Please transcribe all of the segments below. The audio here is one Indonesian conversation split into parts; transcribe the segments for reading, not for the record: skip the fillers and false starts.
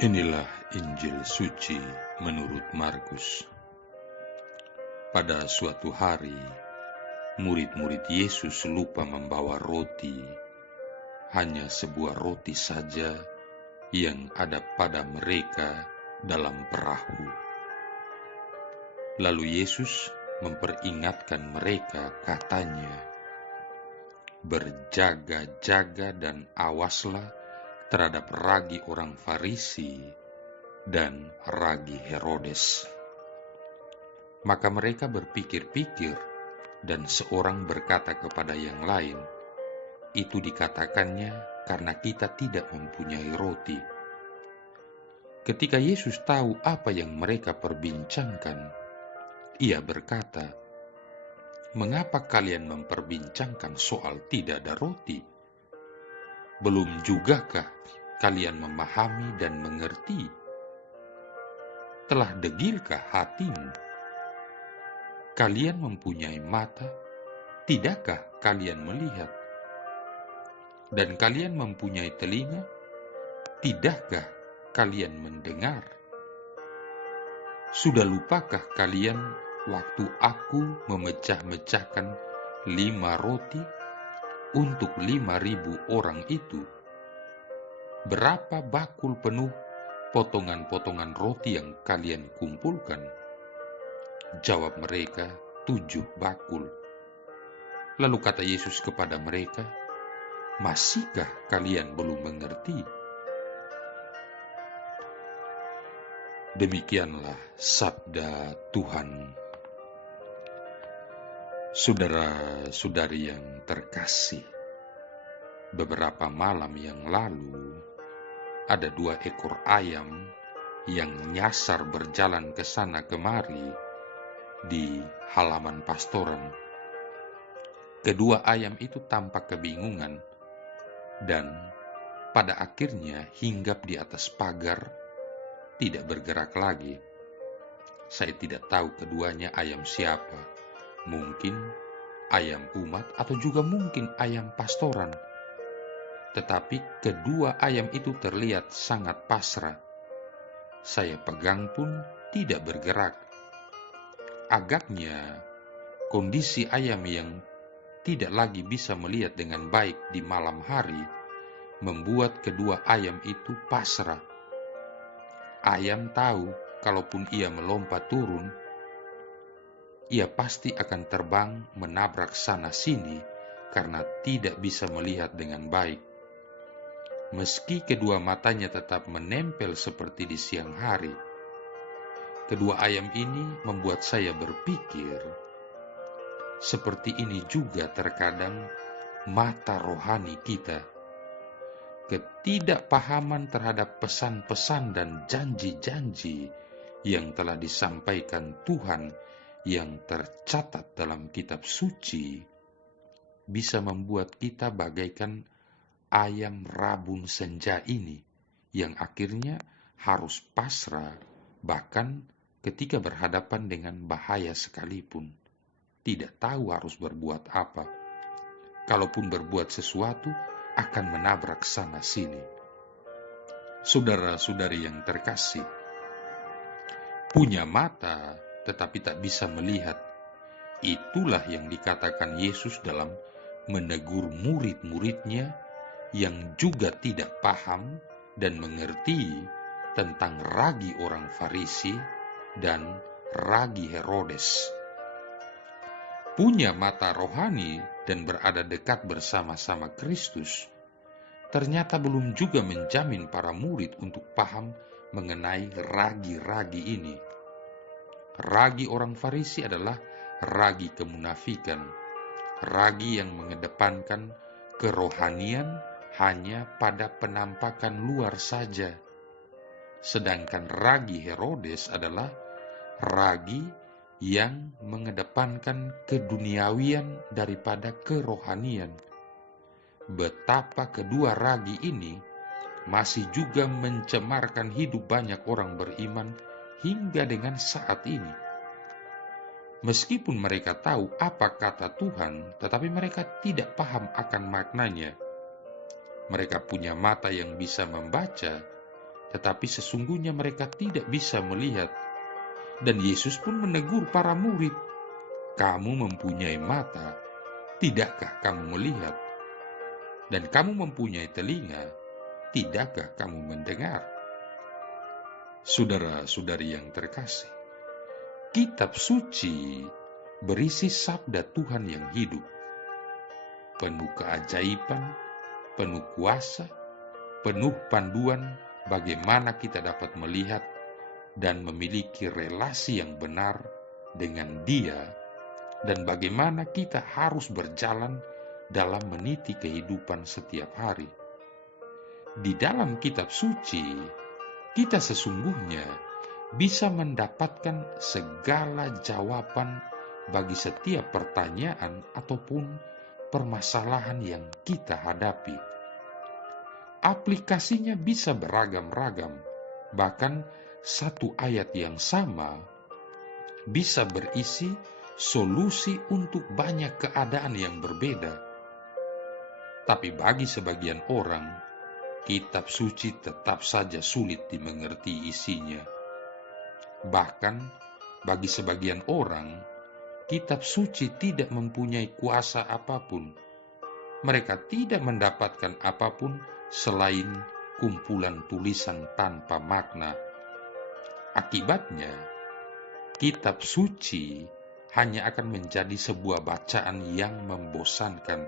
Inilah Injil suci menurut Markus. Pada suatu hari, murid-murid Yesus lupa membawa roti, hanya sebuah roti saja yang ada pada mereka dalam perahu. Lalu Yesus memperingatkan mereka, katanya, "Berjaga-jaga dan awaslah terhadap ragi orang Farisi dan ragi Herodes." Maka mereka berpikir-pikir, dan seorang berkata kepada yang lain, "Itu dikatakannya karena kita tidak mempunyai roti." Ketika Yesus tahu apa yang mereka perbincangkan, ia berkata, "Mengapa kalian memperbincangkan soal tidak ada roti? Belum jugakah kalian memahami dan mengerti? Telah degilkah hatimu? Kalian mempunyai mata, tidakkah kalian melihat? Dan kalian mempunyai telinga, tidakkah kalian mendengar? Sudah lupakah kalian waktu aku memecah-mecahkan 5 roti untuk 5.000 orang itu? Berapa bakul penuh potongan-potongan roti yang kalian kumpulkan?" Jawab mereka, 7 bakul. Lalu kata Yesus kepada mereka, "Masihkah kalian belum mengerti?" Demikianlah sabda Tuhan. Saudara-saudari yang terkasih, beberapa malam yang lalu ada 2 ekor ayam yang nyasar berjalan ke sana kemari di halaman pastoran. Kedua ayam itu tampak kebingungan dan pada akhirnya hinggap di atas pagar, tidak bergerak lagi. Saya tidak tahu keduanya ayam siapa. Mungkin ayam umat atau juga mungkin ayam pastoran. Tetapi kedua ayam itu terlihat sangat pasrah. Saya pegang pun tidak bergerak. Agaknya kondisi ayam yang tidak lagi bisa melihat dengan baik di malam hari membuat kedua ayam itu pasrah. Ayam tahu kalaupun ia melompat turun, ia pasti akan terbang menabrak sana-sini karena tidak bisa melihat dengan baik. Meski kedua matanya tetap menempel seperti di siang hari, kedua ayam ini membuat saya berpikir, seperti ini juga terkadang mata rohani kita. Ketidakpahaman terhadap pesan-pesan dan janji-janji yang telah disampaikan Tuhan yang tercatat dalam kitab suci bisa membuat kita bagaikan ayam rabun senja ini yang akhirnya harus pasrah bahkan ketika berhadapan dengan bahaya sekalipun. Tidak tahu harus berbuat apa. Kalaupun berbuat sesuatu akan menabrak sana-sini. Saudara-saudari yang terkasih, punya mata tetapi tak bisa melihat. Itulah yang dikatakan Yesus dalam menegur murid-muridnya yang juga tidak paham dan mengerti tentang ragi orang Farisi dan ragi Herodes. Punya mata rohani dan berada dekat bersama-sama Kristus, ternyata belum juga menjamin para murid untuk paham mengenai ragi-ragi ini. Ragi orang Farisi adalah ragi kemunafikan, ragi yang mengedepankan kerohanian hanya pada penampakan luar saja. Sedangkan ragi Herodes adalah ragi yang mengedepankan keduniawian daripada kerohanian. Betapa kedua ragi ini masih juga mencemarkan hidup banyak orang beriman hingga dengan saat ini. Meskipun mereka tahu apa kata Tuhan, tetapi mereka tidak paham akan maknanya. Mereka punya mata yang bisa membaca, tetapi sesungguhnya mereka tidak bisa melihat. Dan Yesus pun menegur para murid, "Kamu mempunyai mata, tidakkah kamu melihat? Dan kamu mempunyai telinga, tidakkah kamu mendengar?" Saudara-saudari yang terkasih, kitab suci berisi sabda Tuhan yang hidup, penuh keajaiban, penuh kuasa, penuh panduan bagaimana kita dapat melihat dan memiliki relasi yang benar dengan Dia, dan bagaimana kita harus berjalan dalam meniti kehidupan setiap hari. Di dalam kitab suci, kita sesungguhnya bisa mendapatkan segala jawaban bagi setiap pertanyaan ataupun permasalahan yang kita hadapi. Aplikasinya bisa beragam-ragam, bahkan satu ayat yang sama bisa berisi solusi untuk banyak keadaan yang berbeda. Tapi bagi sebagian orang, kitab suci tetap saja sulit dimengerti isinya. Bahkan bagi sebagian orang, kitab suci tidak mempunyai kuasa apapun. Mereka tidak mendapatkan apapun selain kumpulan tulisan tanpa makna. Akibatnya, kitab suci hanya akan menjadi sebuah bacaan yang membosankan.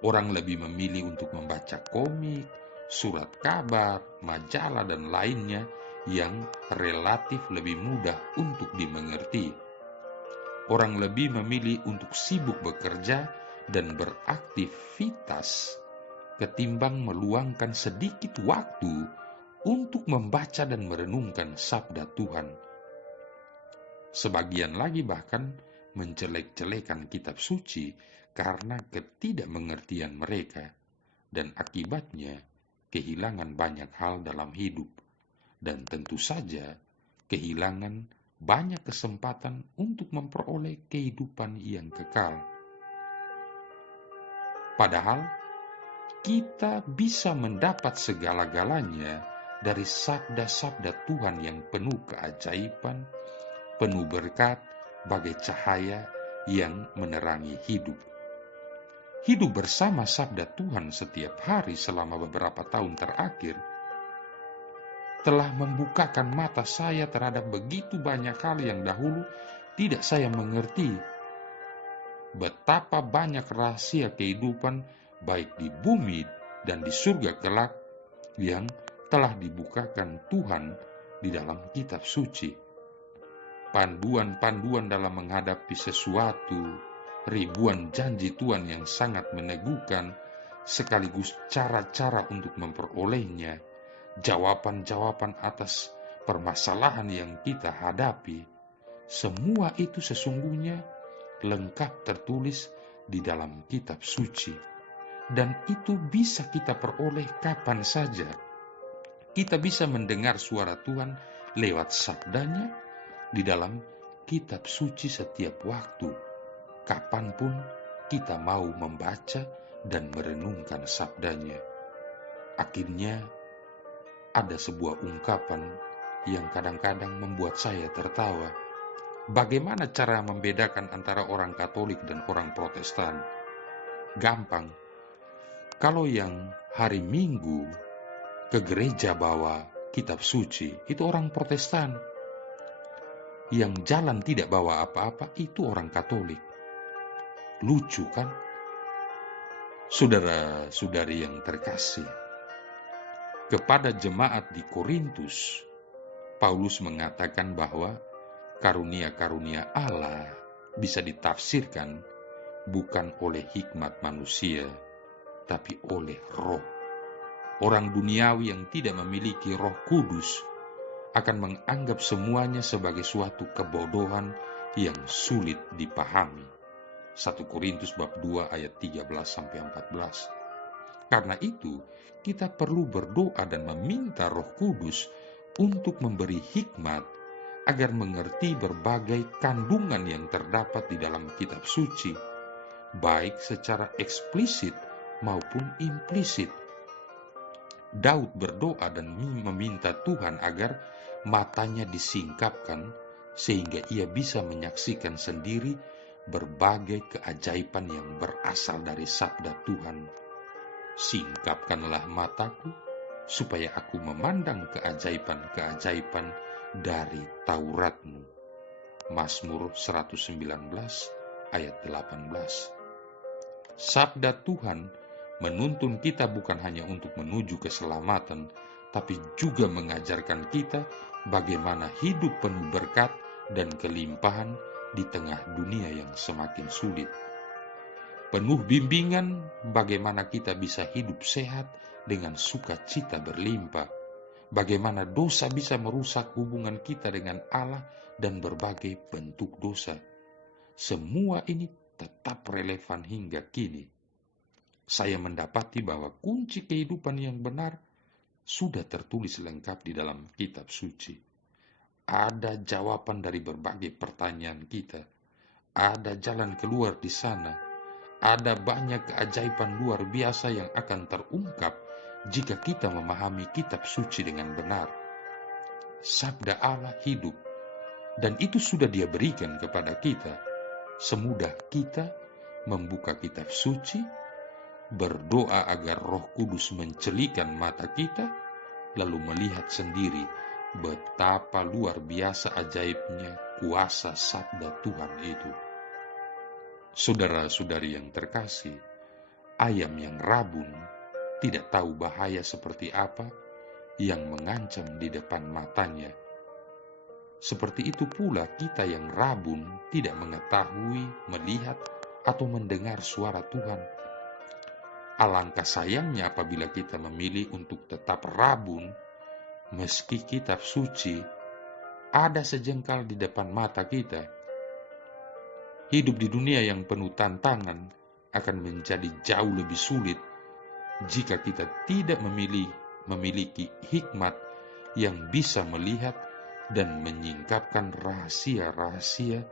Orang lebih memilih untuk membaca komik, surat kabar, majalah, dan lainnya yang relatif lebih mudah untuk dimengerti. Orang lebih memilih untuk sibuk bekerja dan beraktivitas ketimbang meluangkan sedikit waktu untuk membaca dan merenungkan sabda Tuhan. Sebagian lagi bahkan menjelek-jelekan kitab suci karena ketidakmengertian mereka, dan akibatnya kehilangan banyak hal dalam hidup, dan tentu saja kehilangan banyak kesempatan untuk memperoleh kehidupan yang kekal. Padahal kita bisa mendapat segala-galanya dari sabda-sabda Tuhan yang penuh keajaiban, penuh berkat, bagai cahaya yang menerangi hidup. Hidup bersama sabda Tuhan setiap hari selama beberapa tahun terakhir telah membukakan mata saya terhadap begitu banyak hal yang dahulu tidak saya mengerti. Betapa banyak rahasia kehidupan baik di bumi dan di surga kelak yang telah dibukakan Tuhan di dalam kitab suci. Panduan-panduan dalam menghadapi sesuatu, ribuan janji Tuhan yang sangat meneguhkan, sekaligus cara-cara untuk memperolehnya, jawaban-jawaban atas permasalahan yang kita hadapi, semua itu sesungguhnya lengkap tertulis di dalam kitab suci. Dan itu bisa kita peroleh kapan saja. Kita bisa mendengar suara Tuhan lewat sabdanya di dalam kitab suci setiap waktu, kapanpun kita mau membaca dan merenungkan sabdanya. Akhirnya ada sebuah ungkapan yang kadang-kadang membuat saya tertawa. Bagaimana cara membedakan antara orang Katolik dan orang Protestan? Gampang. Kalau yang hari Minggu ke gereja bawa kitab suci, itu orang Protestan. Yang jalan tidak bawa apa-apa, itu orang Katolik. Lucu kan? Saudara-saudari yang terkasih, kepada jemaat di Korintus, Paulus mengatakan bahwa karunia-karunia Allah bisa ditafsirkan bukan oleh hikmat manusia, tapi oleh roh. Orang duniawi yang tidak memiliki Roh Kudus akan menganggap semuanya sebagai suatu kebodohan yang sulit dipahami. 1 Korintus bab 2 ayat 13-14. Karena itu, kita perlu berdoa dan meminta Roh Kudus untuk memberi hikmat agar mengerti berbagai kandungan yang terdapat di dalam kitab suci, baik secara eksplisit maupun implisit. Daud berdoa dan meminta Tuhan agar matanya disingkapkan sehingga ia bisa menyaksikan sendiri berbagai keajaiban yang berasal dari sabda Tuhan. Singkapkanlah mataku supaya aku memandang keajaiban-keajaiban dari Tauratmu. Mazmur 119 ayat 18. Sabda Tuhan menuntun kita bukan hanya untuk menuju keselamatan, tapi juga mengajarkan kita bagaimana hidup penuh berkat dan kelimpahan di tengah dunia yang semakin sulit. Penuh bimbingan bagaimana kita bisa hidup sehat dengan sukacita berlimpah, bagaimana dosa bisa merusak hubungan kita dengan Allah dan berbagai bentuk dosa. Semua ini tetap relevan hingga kini. Saya mendapati bahwa kunci kehidupan yang benar sudah tertulis lengkap di dalam kitab suci. Ada jawaban dari berbagai pertanyaan kita. Ada jalan keluar di sana. Ada banyak keajaiban luar biasa yang akan terungkap jika kita memahami kitab suci dengan benar. Sabda Allah hidup, dan itu sudah Dia berikan kepada kita. Semudah kita membuka kitab suci, berdoa agar Roh Kudus mencelikan mata kita, lalu melihat sendiri betapa luar biasa ajaibnya kuasa sabda Tuhan itu. Saudara-saudari yang terkasih, ayam yang rabun tidak tahu bahaya seperti apa yang mengancam di depan matanya. Seperti itu pula kita yang rabun tidak mengetahui, melihat, atau mendengar suara Tuhan. Alangkah sayangnya apabila kita memilih untuk tetap rabun, meski kitab suci ada sejengkal di depan mata kita. Hidup di dunia yang penuh tantangan akan menjadi jauh lebih sulit jika kita tidak memiliki hikmat yang bisa melihat dan menyingkapkan rahasia-rahasia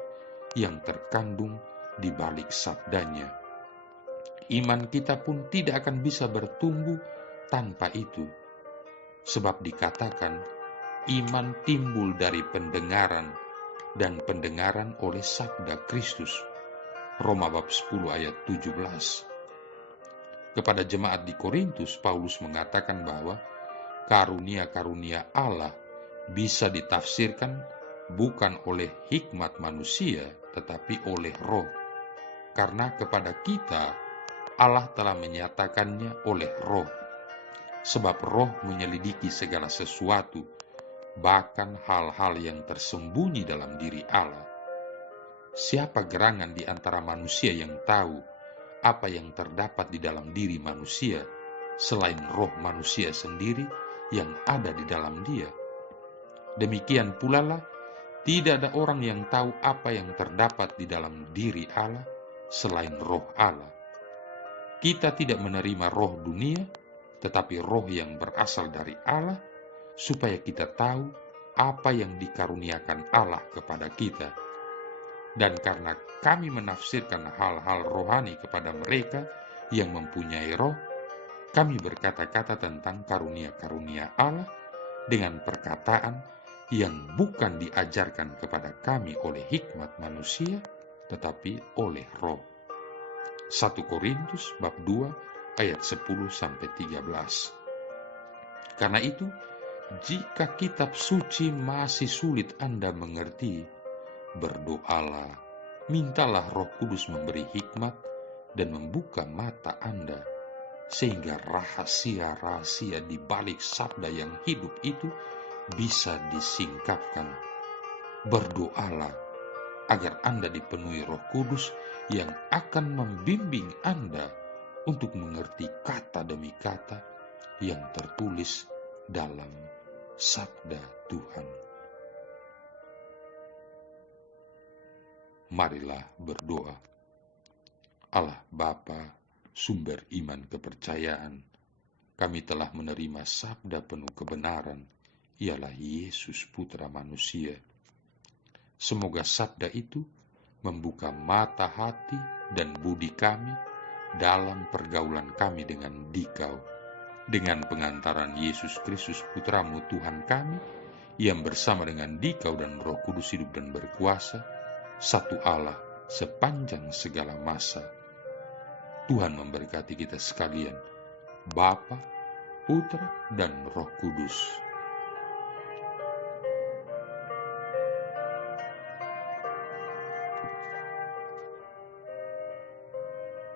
yang terkandung di balik sabdanya. Iman kita pun tidak akan bisa bertumbuh tanpa itu. Sebab dikatakan, iman timbul dari pendengaran, dan pendengaran oleh sabda Kristus. Roma bab 10 ayat 17. Kepada jemaat di Korintus, Paulus mengatakan bahwa karunia-karunia Allah bisa ditafsirkan bukan oleh hikmat manusia, tetapi oleh Roh. Karena kepada kita, Allah telah menyatakannya oleh Roh. Sebab Roh menyelidiki segala sesuatu, bahkan hal-hal yang tersembunyi dalam diri Allah. Siapa gerangan di antara manusia yang tahu apa yang terdapat di dalam diri manusia, selain roh manusia sendiri yang ada di dalam dia? Demikian pula lah, tidak ada orang yang tahu apa yang terdapat di dalam diri Allah selain roh Allah. Kita tidak menerima roh dunia, tetapi roh yang berasal dari Allah, supaya kita tahu apa yang dikaruniakan Allah kepada kita. Dan karena kami menafsirkan hal-hal rohani kepada mereka yang mempunyai roh, kami berkata-kata tentang karunia-karunia Allah dengan perkataan yang bukan diajarkan kepada kami oleh hikmat manusia, tetapi oleh roh. 1 Korintus bab 2 ayat 10-13. Karena itu, jika kitab suci masih sulit Anda mengerti, berdoalah, mintalah Roh Kudus memberi hikmat dan membuka mata Anda, sehingga rahasia-rahasia di balik sabda yang hidup itu bisa disingkapkan. Berdoalah agar Anda dipenuhi Roh Kudus yang akan membimbing Anda untuk mengerti kata demi kata yang tertulis dalam sabda Tuhan. Marilah berdoa. Allah Bapa, sumber iman kepercayaan, kami telah menerima sabda penuh kebenaran, ialah Yesus Putra Manusia. Semoga sabda itu membuka mata hati dan budi kami dalam pergaulan kami dengan Dikau, dengan pengantaran Yesus Kristus Putramu Tuhan kami, yang bersama dengan Dikau dan Roh Kudus hidup dan berkuasa, satu Allah sepanjang segala masa. Tuhan memberkati kita sekalian, Bapa, Putra, dan Roh Kudus.